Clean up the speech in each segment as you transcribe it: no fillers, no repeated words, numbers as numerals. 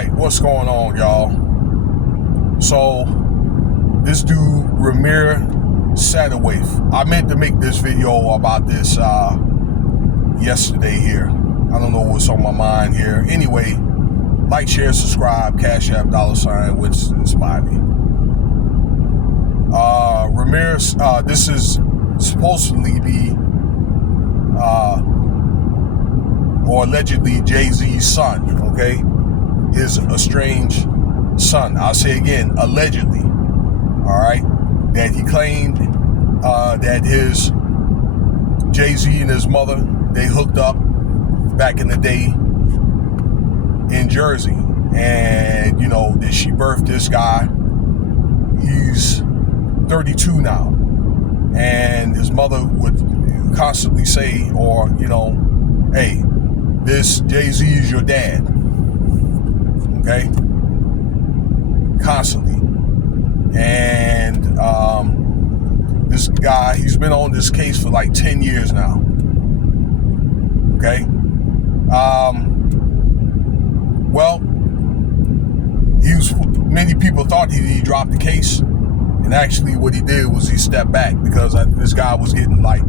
Alright, what's going on, y'all? So, this dude, Rymir Satterwaif. I meant to make this video about this yesterday here. I don't know what's on my mind here. Anyway, like, share, subscribe, Cash App, $, which inspired me. Rymir, this is supposedly be, or allegedly JayZ's son, okay? His estranged son. I'll say again, allegedly, all right? That he claimed that his JayZ and his mother, they hooked up back in the day in Jersey. And, you know, that she birthed this guy. He's 32 now. And his mother would constantly say, or, you know, hey, this JayZ is your dad. Okay? Constantly. And this guy, he's been on this case for like 10 years now. Okay? Well, many people thought he dropped the case. And actually what he did was he stepped back because this guy was getting like,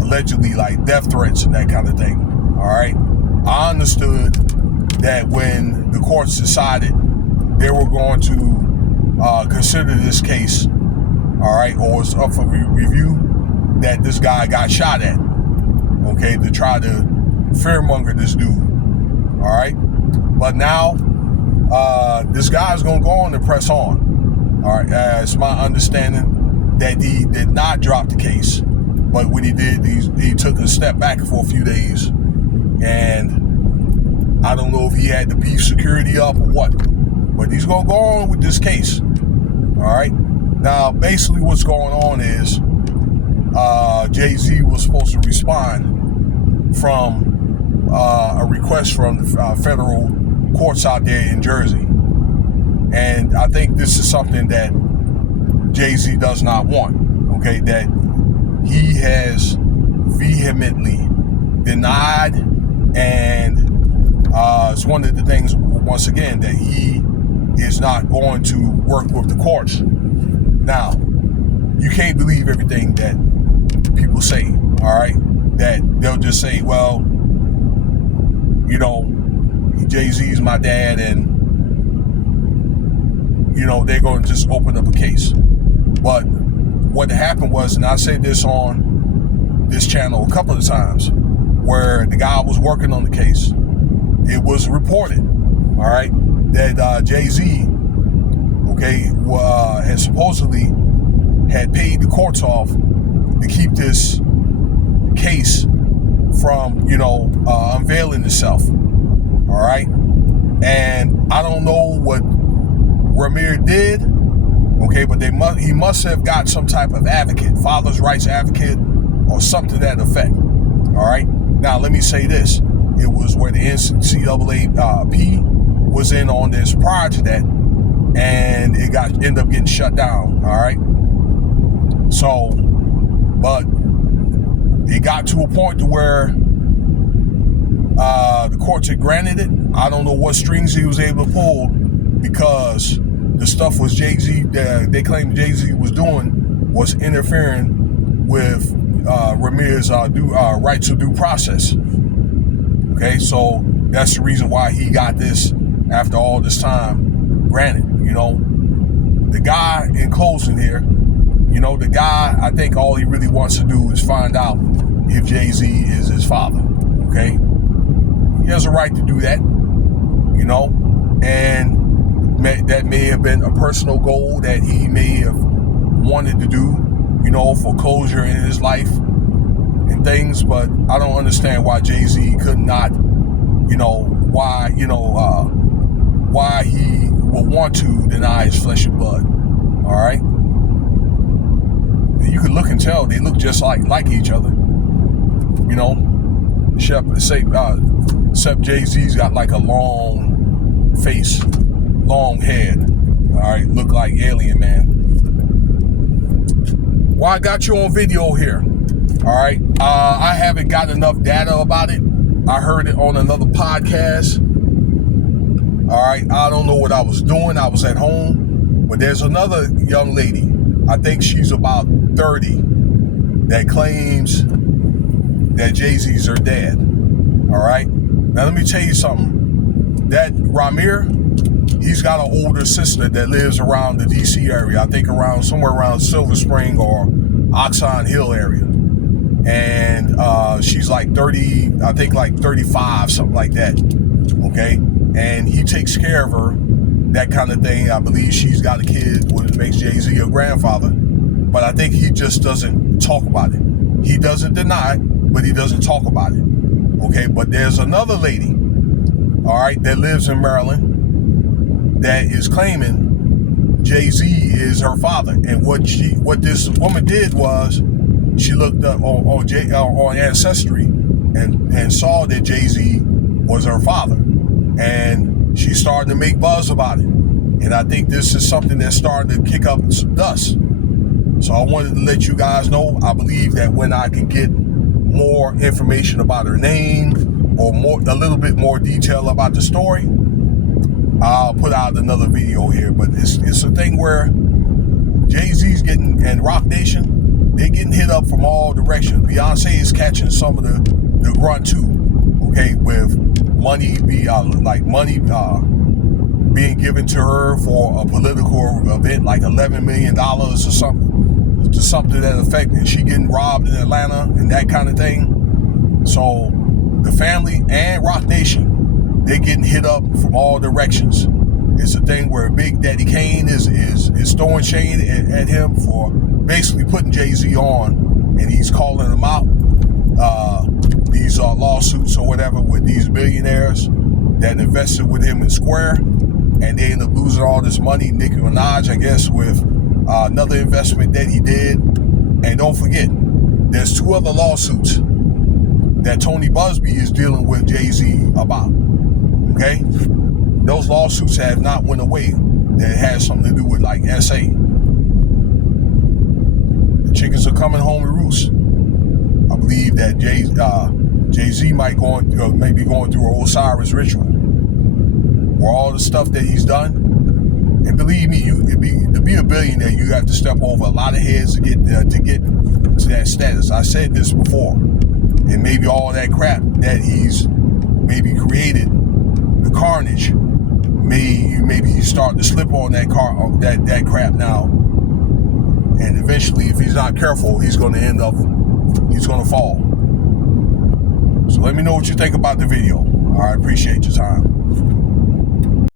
allegedly like death threats and that kind of thing. All right? I understood that when the courts decided they were going to consider this case, all right, or was up for review, that this guy got shot at, okay, to try to fearmonger this dude, all right? But now, this guy's going to go on and press on, all right? It's my understanding that he did not drop the case, but what he did, he took a step back for a few days, and I don't know if he had to beef security up or what, but he's going to go on with this case. All right. Now, basically what's going on is JayZ was supposed to respond from a request from the federal courts out there in Jersey. And I think this is something that JayZ does not want. Okay. That he has vehemently denied, and it's one of the things, once again, that he is not going to work with the courts. Now, you can't believe everything that people say, all right? That they'll just say, well, you know, JayZ's my dad, and, you know, they're going to just open up a case. But what happened was, and I said this on this channel a couple of times, where the guy was working on the case, it was reported, all right, that JayZ, okay, had supposedly had paid the courts off to keep this case from, you know, unveiling itself, all right? And I don't know what Rymir did, okay, but he must have got some type of advocate, father's rights advocate, or something to that effect, all right? Now, let me say this. It was where the NCAA was in on this prior to that, and it ended up getting shut down, all right? So, but it got to a point to where the courts had granted it. I don't know what strings he was able to pull, because the stuff was JayZ, they claimed JayZ was doing was interfering with Rymir's right to due process. Okay, so that's the reason why he got this after all this time granted. You know, the guy, in closing here, you know, the guy, I think all he really wants to do is find out if JayZ is his father. Okay, he has a right to do that, you know, and that may have been a personal goal that he may have wanted to do, you know, for closure in his life and things. But I don't understand why JayZ could not, you know, why he will want to deny his flesh and blood. All right, and you can look and tell they look just like each other, you know, except JayZ's got like a long face, long head, all right, look like Alien Man. Why I got you on video here, all right, I haven't got enough data about it. I heard it on another podcast. All right, I don't know what I was doing. I was at home, but there's another young lady. I think she's about 30 that claims that JayZ's her dad. All right. Now let me tell you something. That Rymir, he's got an older sister that lives around the DC area. I think somewhere around Silver Spring or Oxon Hill area. And she's like 30, I think like 35, something like that. Okay. And he takes care of her, that kind of thing. I believe she's got a kid, which makes JayZ her grandfather. But I think he just doesn't talk about it. He doesn't deny it, but he doesn't talk about it. Okay, but there's another lady, all right, that lives in Maryland that is claiming JayZ is her father. And what this woman did was she looked up on Ancestry and saw that JayZ was her father. And she's starting to make buzz about it. And I think this is something that's starting to kick up some dust. So I wanted to let you guys know. I believe that when I can get more information about her name or a little bit more detail about the story, I'll put out another video here. But it's a thing where JayZ's and Rock Nation, they're getting hit up from all directions. Beyonce is catching some of the grunt too. Okay, with money being given to her for a political event, like $11 million or something. To something to that effect, and she getting robbed in Atlanta and that kind of thing. So the family and Rock Nation, they're getting hit up from all directions. It's a thing where Big Daddy Kane is throwing shade at him for basically putting JayZ on, and he's calling him out. These lawsuits or whatever with these billionaires that invested with him in Square, and they end up losing all this money. Nicki Minaj, I guess, with another investment that he did. And don't forget, there's 2 other lawsuits that Tony Busby is dealing with JayZ about. Okay? Those lawsuits have not went away. That has something to do with like SA. The chickens are coming home to roost. I believe that JayZ might maybe going through an Osiris ritual, where all the stuff that he's done. And believe me, to be a billionaire, you have to step over a lot of heads to get to that status. I said this before, and maybe all that crap that he's maybe created, the carnage, maybe he's starting to slip on that crap now, and eventually, if he's not careful, he's going to fall. So let me know what you think about the video. I appreciate your time.